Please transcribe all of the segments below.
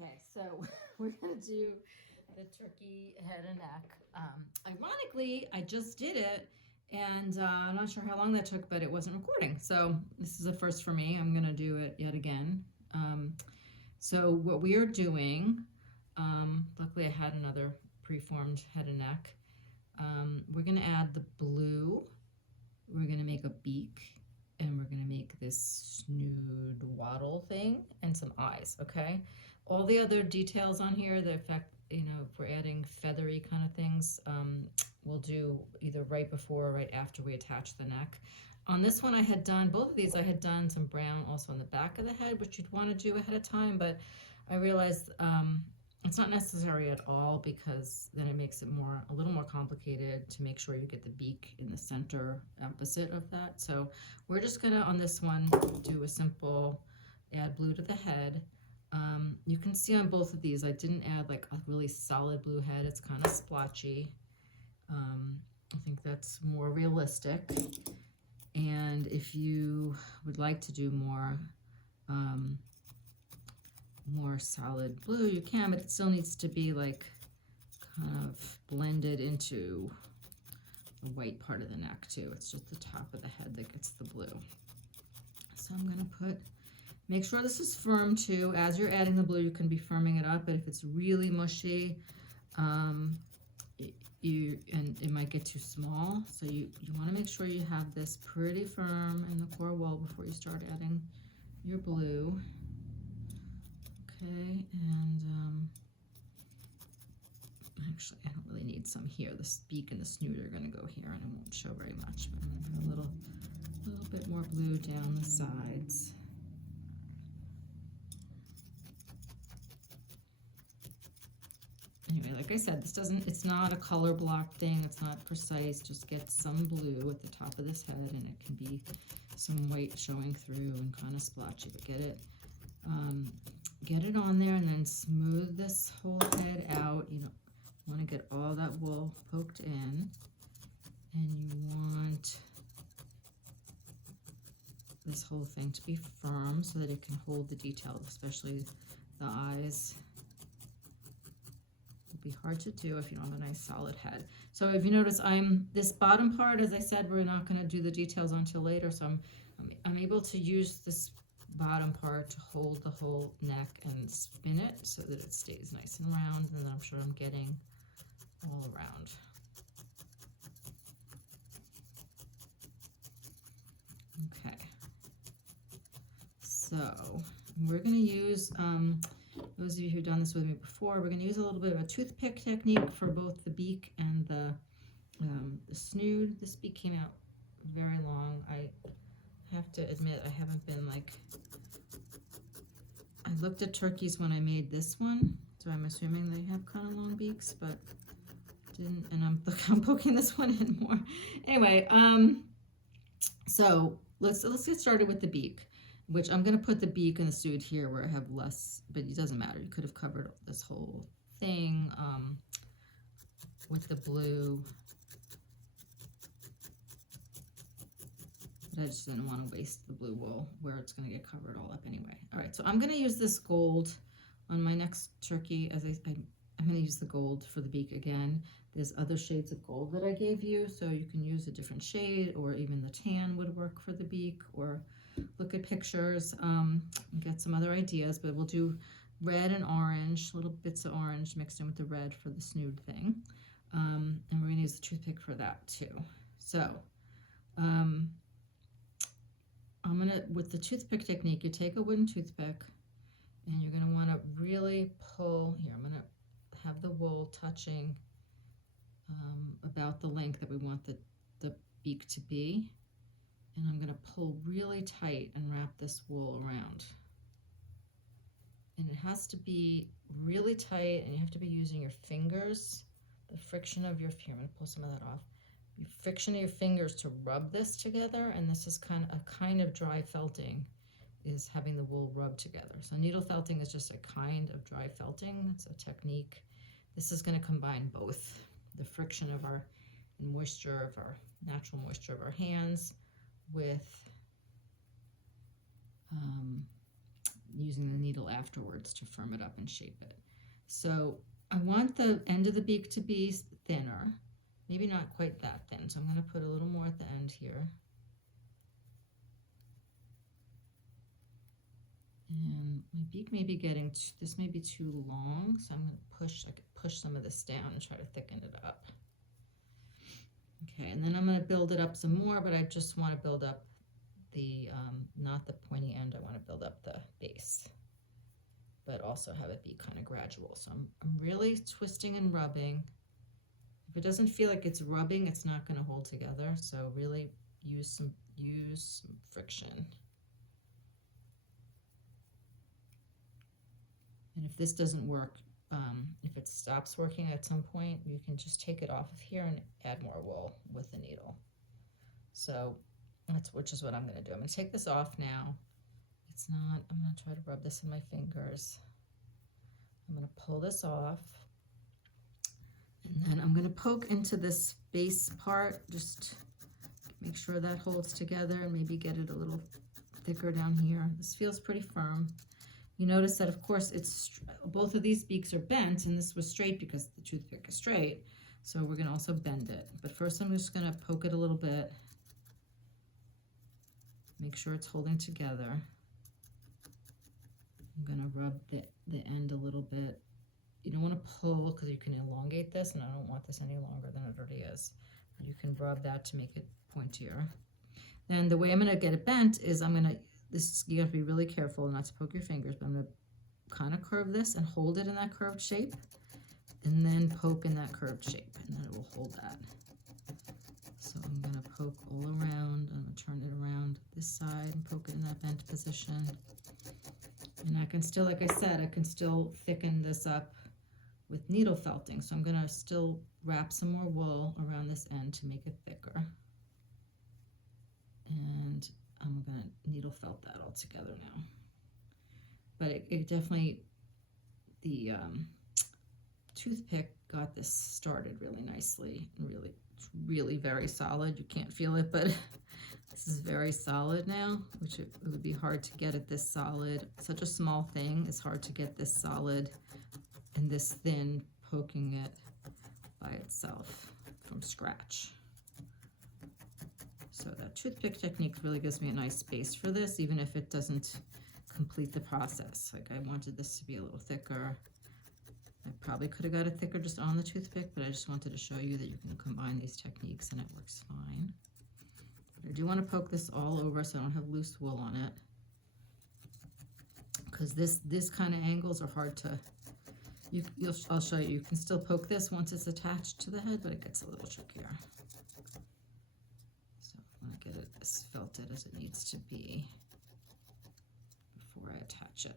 Okay, so we're gonna do the turkey head and neck. Ironically, I just did it, and I'm not sure how long that took, but it wasn't recording. So this is a first for me. I'm gonna do it yet again. So what we are doing, luckily I had another preformed head and neck. We're gonna add the blue. We're gonna make a beak, and we're gonna make this snood wattle thing and some eyes. Okay. All the other details on here that affect, if we're adding feathery kind of things, we'll do either right before or right after we attach the neck. On this one, I had done, both of these, I had done some brown also on the back of the head, which you'd want to do ahead of time, but I realized it's not necessary at all, because then it makes it a little more complicated to make sure you get the beak in the center opposite of that. So we're just gonna, on this one, do a simple add blue to the head. You can see on both of these, I didn't add like a really solid blue head. It's kind of splotchy. I think that's more realistic. And if you would like to do more solid blue, you can, but it still needs to be like kind of blended into the white part of the neck too. It's just the top of the head that gets the blue. So I'm gonna make sure this is firm too. As you're adding the blue, you can be firming it up, but if it's really mushy, it might get too small. So you want to make sure you have this pretty firm in the core wall before you start adding your blue. Okay, and actually I don't really need some here. The beak and the snood are going to go here, and it won't show very much, but I'm going to put a little bit more blue down the sides. Anyway, like I said, it's not a color block thing. It's not precise. Just get some blue at the top of this head, and it can be some white showing through and kind of splotchy, but get it on there, and then smooth this whole head out. You don't want to get all that wool poked in, and you want this whole thing to be firm so that it can hold the detail, especially the eyes. Be hard to do if you don't have a nice solid head. So if you notice, this bottom part, as I said, we're not going to do the details until later, so I'm able to use this bottom part to hold the whole neck and spin it so that it stays nice and round, and then I'm sure I'm getting all around. Okay, so we're going to use those of you who've done this with me before, we're going to use a little bit of a toothpick technique for both the beak and the snood. This beak came out very long. I have to admit, I haven't been I looked at turkeys when I made this one, so I'm assuming they have kind of long beaks, but didn't, and I'm poking this one in more. Anyway, so let's get started with the beak, which I'm going to put the beak and the snood here where I have less, but it doesn't matter. You could have covered this whole thing with the blue, but I just didn't want to waste the blue wool where it's going to get covered all up anyway. All right, so I'm going to use this gold on my next turkey. I'm going to use the gold for the beak again. There's other shades of gold that I gave you, so you can use a different shade, or even the tan would work for the beak, or look at pictures, get some other ideas, but we'll do red and orange, little bits of orange mixed in with the red for the snood thing. And we're going to use the toothpick for that too. So I'm going to, with the toothpick technique, you take a wooden toothpick and you're going to want to really pull. Here, I'm going to have the wool touching about the length that we want the beak to be. And I'm going to pull really tight and wrap this wool around. And it has to be really tight, and you have to be using your fingers, the friction of your, here, I'm going to pull some of that off. Your friction of your fingers to rub this together, and this is kind of dry felting, is having the wool rub together. So needle felting is just a kind of dry felting. It's a technique. This is going to combine both the friction of our moisture, of our natural moisture of our hands, with using the needle afterwards to firm it up and shape it. So I want the end of the beak to be thinner, maybe not quite that thin, so I'm going to put a little more at the end here. And my beak may be getting, this may be too long, so I'm going to push, I could push some of this down and try to thicken it up. Okay, and then I'm going to build it up some more, but I just want to build up the, not the pointy end, I want to build up the base, but also have it be kind of gradual. So I'm really twisting and rubbing. If it doesn't feel like it's rubbing, it's not going to hold together, so really use some friction. And if this doesn't work, if it stops working at some point, you can just take it off of here and add more wool with the needle. So which is what I'm going to do. I'm going to take this off now. It's not, I'm going to try to rub this in my fingers. I'm going to pull this off. And then I'm going to poke into this base part, just make sure that holds together and maybe get it a little thicker down here. This feels pretty firm. You notice that, of course, it's both of these beaks are bent, and this was straight because the toothpick is straight. So we're going to also bend it. But first I'm just going to poke it a little bit. Make sure it's holding together. I'm going to rub the end a little bit. You don't want to pull because you can elongate this, and I don't want this any longer than it already is. You can rub that to make it pointier. Then the way I'm going to get it bent is I'm going to, you have to be really careful not to poke your fingers, but I'm going to kind of curve this and hold it in that curved shape, and then poke in that curved shape, and then it will hold that. So I'm going to poke all around. I'm going to turn it around this side and poke it in that bent position. And I can still, like I said, I can still thicken this up with needle felting. So I'm going to still wrap some more wool around this end to make it thicker. And I'm going to needle felt that all together now. But it definitely, the toothpick got this started really nicely and really very solid. You can't feel it, but this is very solid now, which it would be hard to get it this solid. Such a small thing, it's hard to get this solid and this thin, poking it by itself from scratch. So that toothpick technique really gives me a nice base for this, even if it doesn't complete the process. Like I wanted this to be a little thicker. I probably could have got it thicker just on the toothpick, but I just wanted to show you that you can combine these techniques and it works fine. But I do want to poke this all over so I don't have loose wool on it, because this kind of angles are hard to, I'll show you. You can still poke this once it's attached to the head, but it gets a little trickier. So I want to get it as felted as it needs to be before I attach it.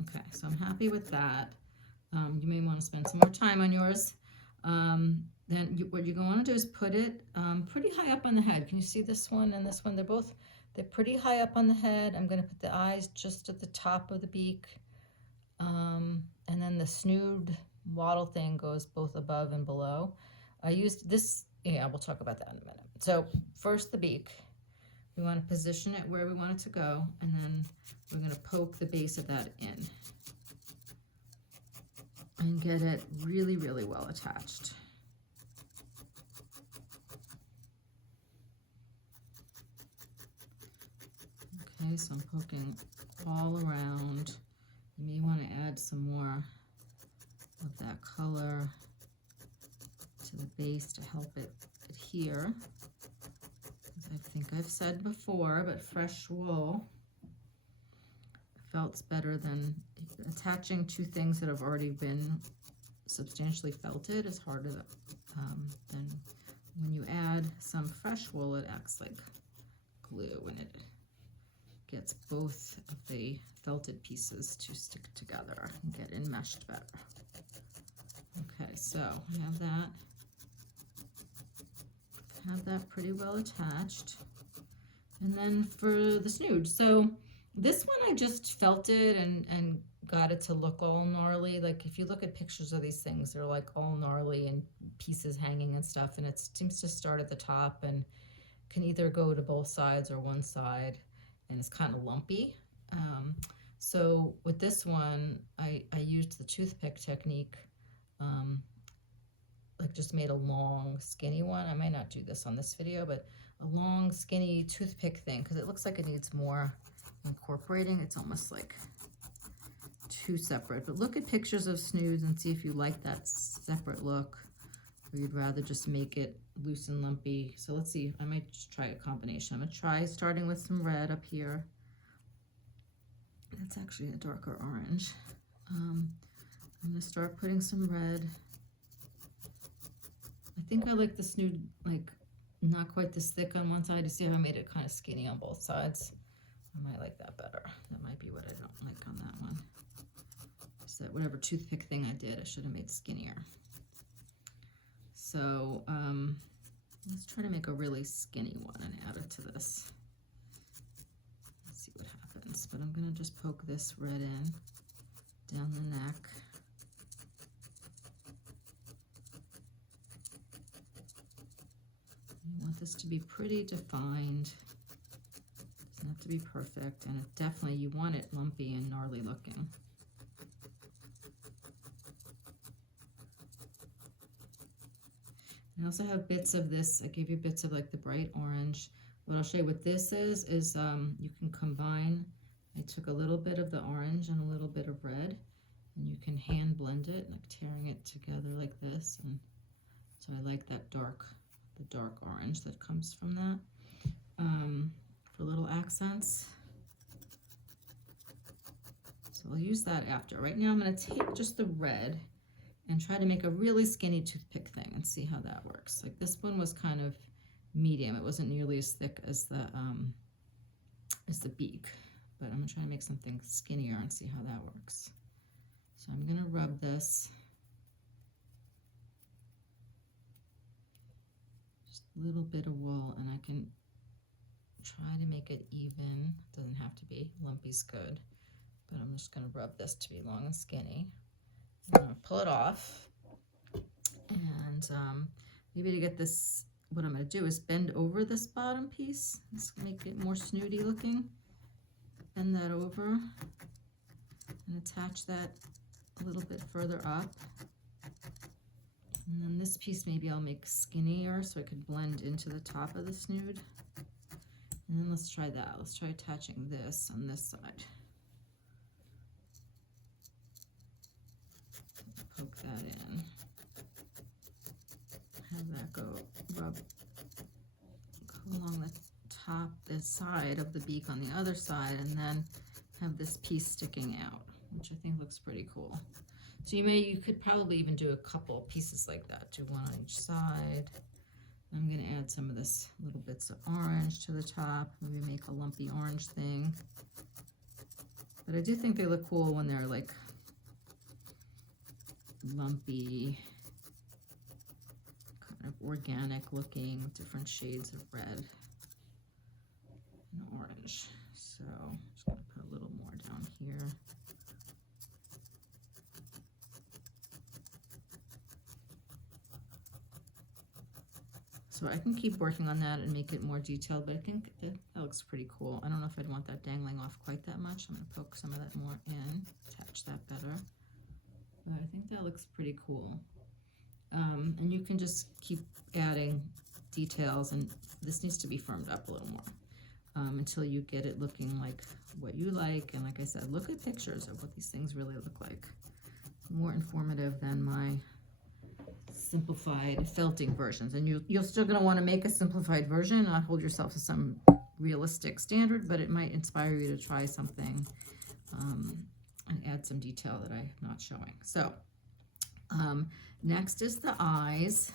Okay, so I'm happy with that. You may want to spend some more time on yours. Then what you're going to want to do is put it pretty high up on the head. Can you see this one and this one? They're pretty high up on the head. I'm going to put the eyes just at the top of the beak. And then the snood wattle thing goes both above and below. I used this, yeah, we'll talk about that in a minute. So first the beak. We want to position it where we want it to go, and then we're going to poke the base of that in and get it really well attached. Okay, so I'm poking all around. You may want to add some more of that color to the base to help it adhere. As I think I've said before, but fresh wool felts better than attaching to things that have already been substantially felted is harder than when you add some fresh wool. It acts like glue and it gets both of the felted pieces to stick together and get enmeshed better. Okay, so I have that pretty well attached. And then for the snood, so this one I just felted and got it to look all gnarly. Like if you look at pictures of these things, they're like all gnarly and pieces hanging and stuff, and it seems to start at the top and can either go to both sides or one side, and it's kind of lumpy. So with this one, I used the toothpick technique, like just made a long skinny one. I might not do this on this video, but a long skinny toothpick thing, because it looks like it needs more incorporating. It's almost like too separate. But look at pictures of snoods and see if you like that separate look, or you'd rather just make it loose and lumpy. So let's see, I might just try a combination. I'm gonna try starting with some red up here. That's actually a darker orange. I'm gonna start putting some red. I think I like the snood like not quite this thick on one side. To see how I made it kind of skinny on both sides. I might like that better. That might be what I don't like on that one. So whatever toothpick thing I did, I should have made skinnier. So let's try to make a really skinny one and add it to this. Let's see what happens. But I'm gonna just poke this red in down the neck. You want this to be pretty defined. Doesn't have to be perfect, and it definitely, you want it lumpy and gnarly looking. I also have bits of this. I gave you bits of like the bright orange. What I'll show you what this is you can combine. I took a little bit of the orange and a little bit of red, and you can hand blend it, like tearing it together like this. And so I like that dark, the dark orange that comes from that for little accents. So I'll use that after. Right now I'm going to take just the red and try to make a really skinny toothpick thing and see how that works. Like this one was kind of medium. It wasn't nearly as thick as the beak, but I'm gonna try to make something skinnier and see how that works. So I'm gonna rub this. Just a little bit of wool, and I can try to make it even. It doesn't have to be. Lumpy's good, but I'm just gonna rub this to be long and skinny. I'm gonna pull it off, and maybe to get this, what I'm gonna do is bend over this bottom piece. Let's make it more snooty looking. Bend that over and attach that a little bit further up. And then this piece maybe I'll make skinnier so it could blend into the top of the snood. And then let's try that. Let's try attaching this on this side. Poke that in. Have that go along the top, this side of the beak on the other side, and then have this piece sticking out, which I think looks pretty cool. So you could probably even do a couple pieces like that. Do one on each side. I'm going to add some of this little bits of orange to the top. Maybe make a lumpy orange thing. But I do think they look cool when they're like lumpy, kind of organic looking, different shades of red and orange. So I'm just going to put a little more down here. So I can keep working on that and make it more detailed, but I think that looks pretty cool. I don't know if I'd want that dangling off quite that much. I'm going to poke some of that more in, attach that better. But I think that looks pretty cool. And you can just keep adding details, and this needs to be firmed up a little more until you get it looking like what you like. And like I said, look at pictures of what these things really look like. More informative than my simplified felting versions. And you're still going to want to make a simplified version, not hold yourself to some realistic standard, but it might inspire you to try something and add some detail that I'm not showing. So next is the eyes.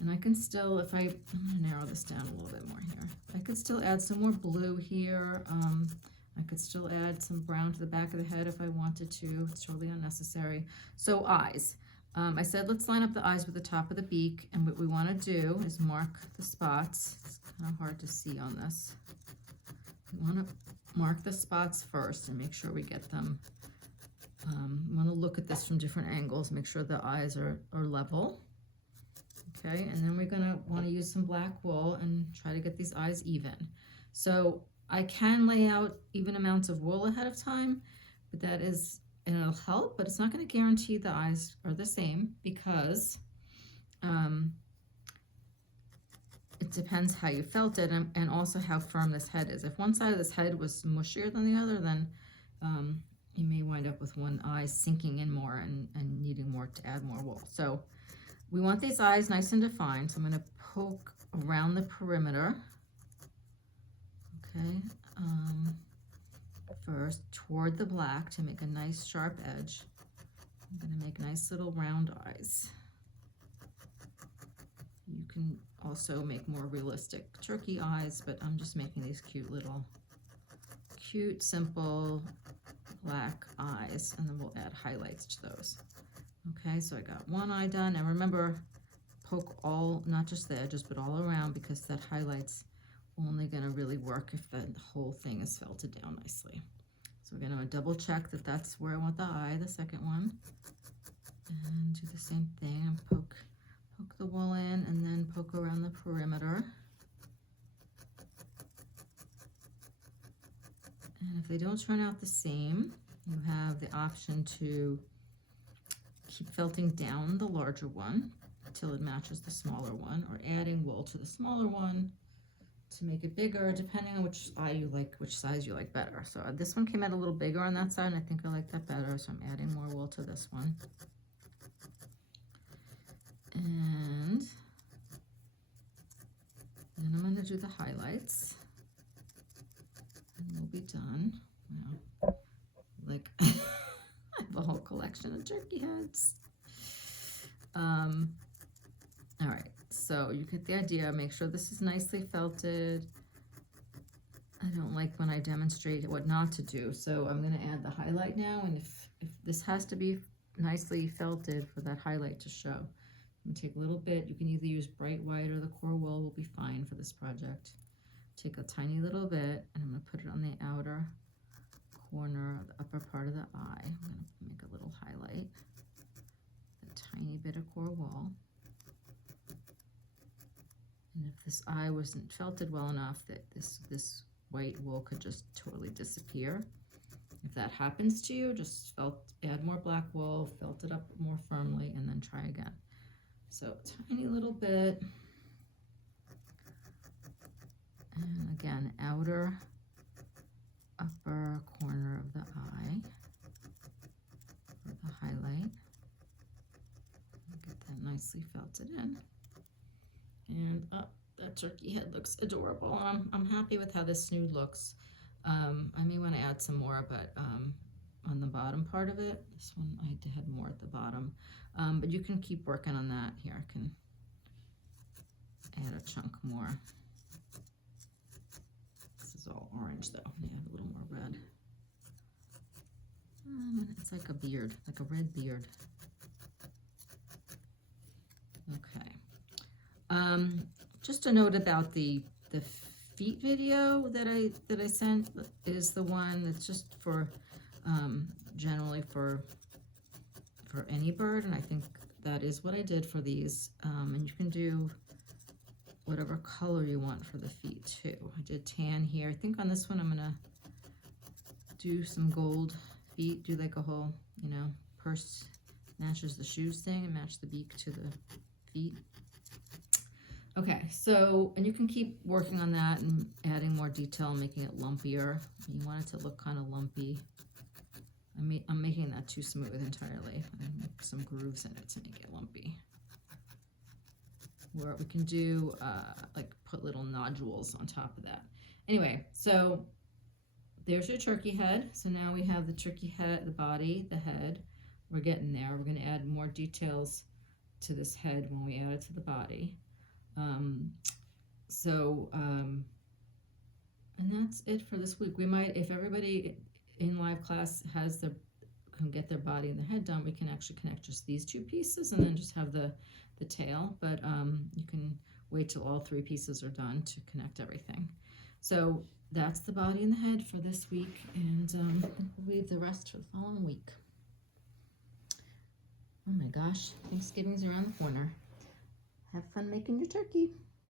And I can still, I'm going to narrow this down a little bit more here. I could still add some more blue here. I could still add some brown to the back of the head if I wanted to. It's totally unnecessary. So eyes. I said let's line up the eyes with the top of the beak, and what we want to do is mark the spots. It's kind of hard to see on this. We want to mark the spots first and make sure we get them. We want to look at this from different angles, make sure the eyes are level. Okay, and then we're going to want to use some black wool and try to get these eyes even. So I can lay out even amounts of wool ahead of time, but that is, and it'll help, but it's not going to guarantee the eyes are the same because it depends how you felt it and also how firm this head is. If one side of this head was mushier than the other, then you may wind up with one eye sinking in more and needing more to add more wool. So we want these eyes nice and defined. So I'm going to poke around the perimeter. Okay, first toward the black to make a nice sharp edge. I'm going to make nice little round eyes. You can also make more realistic turkey eyes, but I'm just making these cute, simple black eyes, and then we'll add highlights to those. Okay, so I got one eye done, and remember, poke all, not just the edges, but all around, because that highlight's only going to really work if the whole thing is felted down nicely. So we're going to double check that that's where I want the eye, the second one, and do the same thing and poke the wool in and then poke around the perimeter. And if they don't turn out the same, you have the option to keep felting down the larger one until it matches the smaller one, or adding wool to the smaller one to make it bigger, depending on which eye you like, which size you like better. So this one came out a little bigger on that side, and I think I like that better, so I'm adding more wool to this one. And then I'm going to do the highlights, and we'll be done. Wow. Like, I have a whole collection of turkey heads. All right, so you get the idea. Make sure this is nicely felted. I don't like when I demonstrate what not to do, so I'm going to add the highlight now, and if this has to be nicely felted for that highlight to show. You take a little bit, you can either use bright white or the core wool will be fine for this project. Take a tiny little bit, and I'm going to put it on the outer corner of the upper part of the eye. I'm going to make a little highlight, a tiny bit of core wool. And if this eye wasn't felted well enough, that this white wool could just totally disappear. If that happens to you, just add more black wool, felt it up more firmly, and then try again. So tiny little bit, and again, outer upper corner of the eye for the highlight. Get that nicely felted in, and that turkey head looks adorable. I'm happy with how this snood looks. I may want to add some more, but on the bottom part of it, this one I had more at the bottom. But you can keep working on that. Here, I can add a chunk more. This is all orange though. I'm gonna add a little more red. It's like a beard, like a red beard. Okay. Just a note about the feet video that I sent is the one that's just for generally for any bird, and I think that is what I did for these. And you can do whatever color you want for the feet too. I did tan here. I think on this one I'm gonna do some gold feet, do like a whole, purse matches the shoes thing and match the beak to the feet. Okay, so, and you can keep working on that and adding more detail, making it lumpier. You want it to look kind of lumpy. I'm making that too smooth entirely. I make some grooves in it to make it lumpy. Where we can do, like put little nodules on top of that. Anyway, so there's your turkey head. So now we have the turkey head, the body, the head. We're getting there. We're going to add more details to this head when we add it to the body. And that's it for this week. We might, if everybody in live class can get their body and the head done, we can actually connect just these two pieces and then just have the tail. But you can wait till all three pieces are done to connect everything. So that's the body and the head for this week, and we'll leave the rest for the following week. Oh my gosh, Thanksgiving's around the corner. Have fun making your turkey.